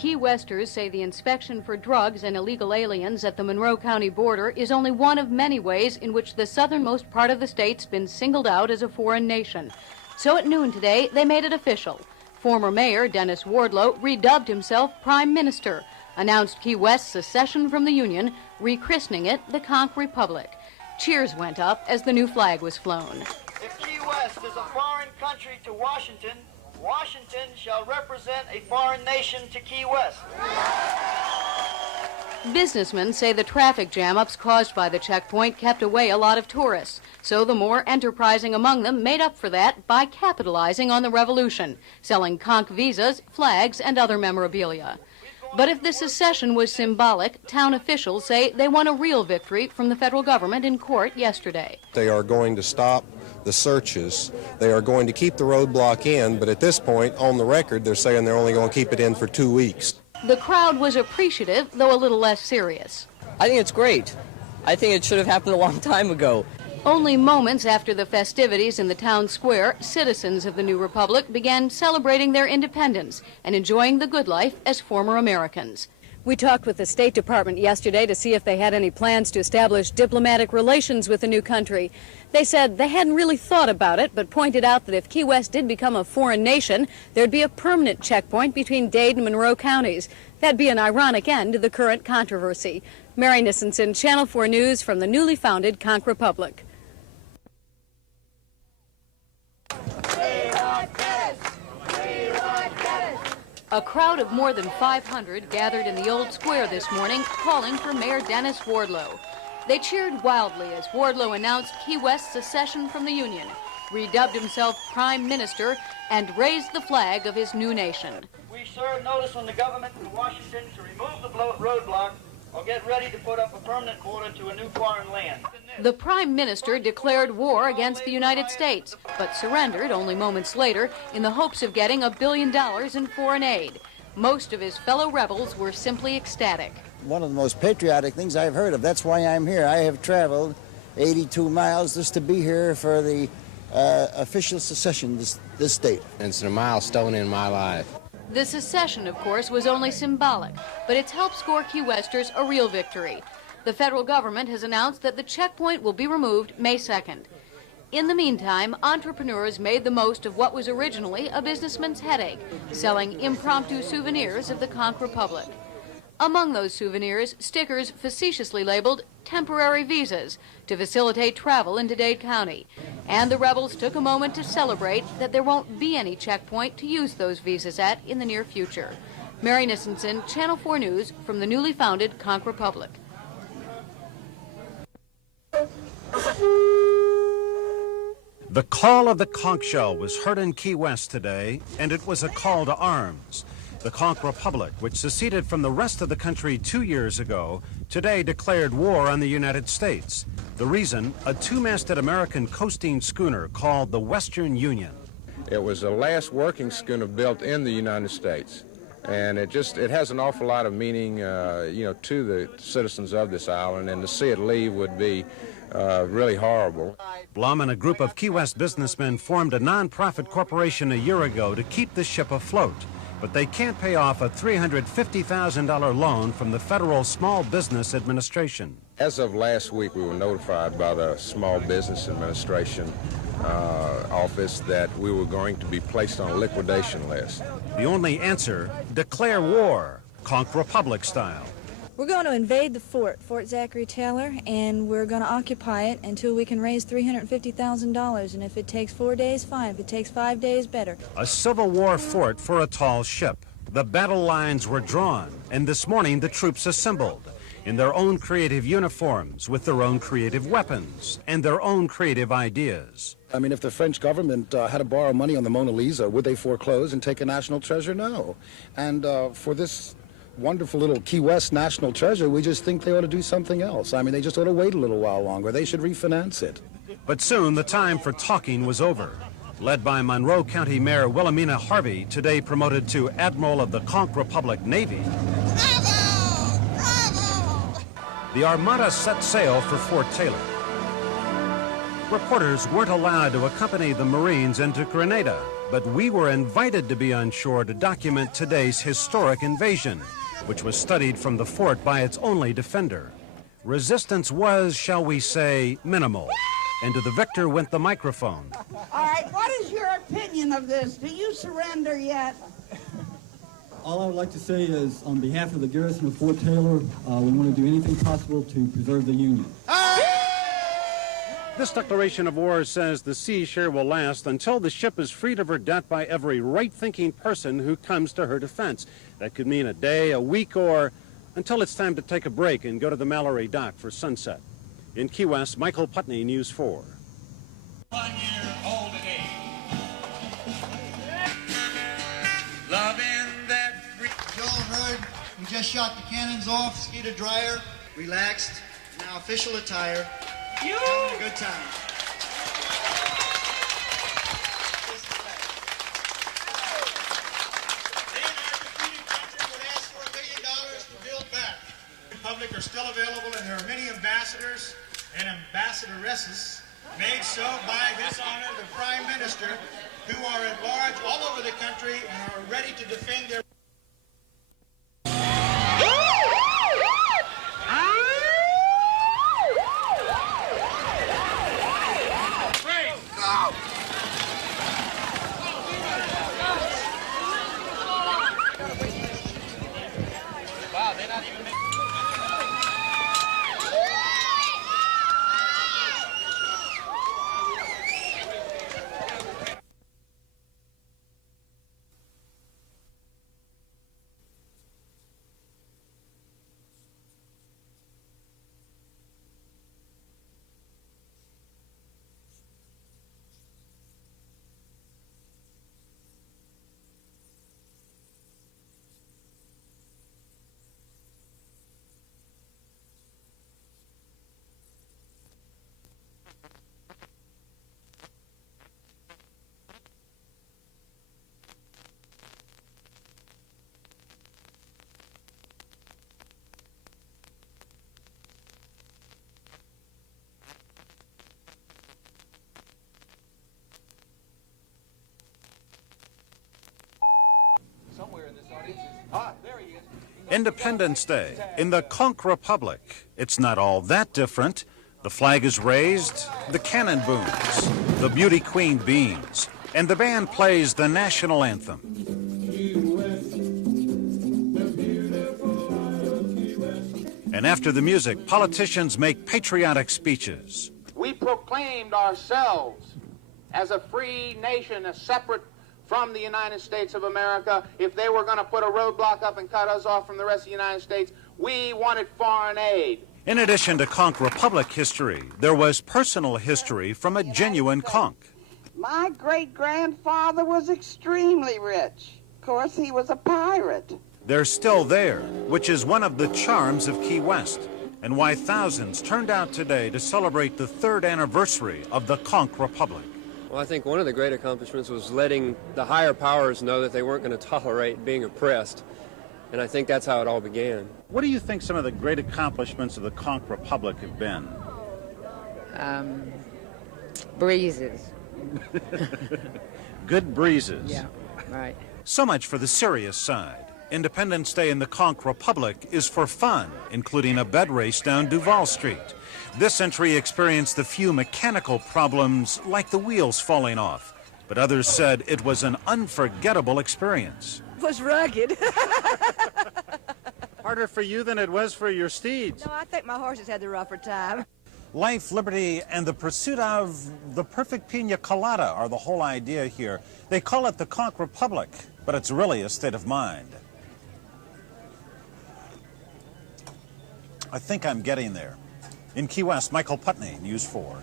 Key Westers say the inspection for drugs and illegal aliens at the Monroe County border is only one of many ways in which the southernmost part of the state's been singled out as a foreign nation. So at noon today, they made it official. Former Mayor Dennis Wardlow redubbed himself Prime Minister, announced Key West's secession from the Union, rechristening it the Conch Republic. Cheers went up as the new flag was flown. If Key West is a foreign country to Washington, Washington shall represent a foreign nation to Key West. Businessmen say the traffic jam-ups caused by the checkpoint kept away a lot of tourists, so the more enterprising among them made up for that by capitalizing on the revolution, selling conch visas, flags, and other memorabilia. But if the secession was symbolic, town officials say they won a real victory from the federal government in court yesterday. They are going to stop the searches. They are going to keep the roadblock in, but at this point, on the record, they're saying they're only going to keep it in for 2 weeks. The crowd was appreciative, though a little less serious. I think it's great. I think it should have happened a long time ago. Only moments after the festivities in the town square, citizens of the new republic began celebrating their independence and enjoying the good life as former Americans. We talked with the State Department yesterday to see if they had any plans to establish diplomatic relations with the new country. They said they hadn't really thought about it, but pointed out that if Key West did become a foreign nation, there'd be a permanent checkpoint between Dade and Monroe counties. That'd be an ironic end to the current controversy. Mary Nissenson, Channel 4 News from the newly founded Conch Republic. A crowd of more than 500 gathered in the old square this morning, calling for Mayor Dennis Wardlow. They cheered wildly as Wardlow announced Key West's secession from the Union, redubbed himself Prime Minister, and raised the flag of his new nation. We serve notice on the government in Washington to remove the roadblock or get ready to put up a permanent border to a new foreign land. The Prime Minister declared war against the United States, but surrendered only moments later in the hopes of getting $1 billion in foreign aid. Most of his fellow rebels were simply ecstatic. One of the most patriotic things I've heard of. That's why I'm here. I have traveled 82 miles just to be here for the official secession this state. It's a milestone in my life. The secession, of course, was only symbolic, but it's helped score Key Westers a real victory. The federal government has announced that the checkpoint will be removed May 2nd. In the meantime, entrepreneurs made the most of what was originally a businessman's headache, selling impromptu souvenirs of the Conch Republic. Among those souvenirs, stickers facetiously labeled temporary visas to facilitate travel into Dade County. And the rebels took a moment to celebrate that there won't be any checkpoint to use those visas at in the near future. Mary Nissenson, Channel 4 News from the newly founded Conch Republic. The call of the conch shell was heard in Key West today, and it was a call to arms. The Conch Republic, which seceded from the rest of the country 2 years ago, today declared war on the United States. The reason, a two-masted American coasting schooner called the Western Union. It was the last working schooner built in the United States, and it has an awful lot of meaning, to the citizens of this island, and to see it leave would be really horrible. Blum and a group of Key West businessmen formed a non-profit corporation a year ago to keep the ship afloat. But they can't pay off a $350,000 loan from the Federal Small Business Administration. As of last week, we were notified by the Small Business Administration office that we were going to be placed on a liquidation list. The only answer, declare war, Conch Republic style. We're going to invade the fort, Fort Zachary Taylor, and we're going to occupy it until we can raise $350,000. And if it takes 4 days, fine. If it takes 5 days, better. A Civil War fort for a tall ship. The battle lines were drawn, and this morning the troops assembled in their own creative uniforms, with their own creative weapons, and their own creative ideas. I mean, if the French government had to borrow money on the Mona Lisa, would they foreclose and take a national treasure? No. And for this wonderful little Key West national treasure, we just think they ought to do something else. I mean, they just ought to wait a little while longer. They should refinance it. But soon the time for talking was over. Led by Monroe County Mayor Wilhelmina Harvey, today promoted to Admiral of the Conch Republic Navy. Bravo! Bravo! The Armada set sail for Fort Taylor. Reporters weren't allowed to accompany the Marines into Grenada, but we were invited to be on shore to document today's historic invasion, which was studied from the fort by its only defender. Resistance was, shall we say, minimal, and to the victor went the microphone. All right, what is your opinion of this? Do you surrender yet? All I would like to say is, on behalf of the garrison of Fort Taylor, we want to do anything possible to preserve the Union. This declaration of war says the sea share will last until the ship is freed of her debt by every right-thinking person who comes to her defense. That could mean a day, a week, or until it's time to take a break and go to the Mallory dock for sunset. In Key West, Michael Putney, News 4. 1 year old today. Loving that. Y'all heard we just shot the cannons off, mosquito dryer, relaxed, now official attire. Having a good time. Public are still available, and there are many ambassadors and ambassadoresses made so by His Honor the Prime Minister, who are at large all over the country and are ready to defend their. Independence Day in the Conch Republic. It's not all that different. The flag is raised, the cannon booms, the beauty queen beams, and the band plays the national anthem. And after the music, politicians make patriotic speeches. We proclaimed ourselves as a free nation, as separate from the United States of America. If they were going to put a roadblock up and cut us off from the rest of the United States, we wanted foreign aid. In addition to Conch Republic history, there was personal history from a genuine Conch. My great-grandfather was extremely rich. Of course, he was a pirate. They're still there, which is one of the charms of Key West, and why thousands turned out today to celebrate the 3rd anniversary of the Conch Republic. Well, I think one of the great accomplishments was letting the higher powers know that they weren't going to tolerate being oppressed. And I think that's how it all began. What do you think some of the great accomplishments of the Conch Republic have been? Breezes. Good breezes. Yeah, right. So much for the serious side. Independence Day in the Conch Republic is for fun, including a bed race down Duval Street. This entry experienced a few mechanical problems, like the wheels falling off, but others said it was an unforgettable experience. It was rugged. Harder for you than it was for your steeds. No, I think my horses had the rougher time. Life, liberty, and the pursuit of the perfect pina colada are the whole idea here. They call it the Conch Republic, but it's really a state of mind. I think I'm getting there. In Key West, Michael Putney, News 4.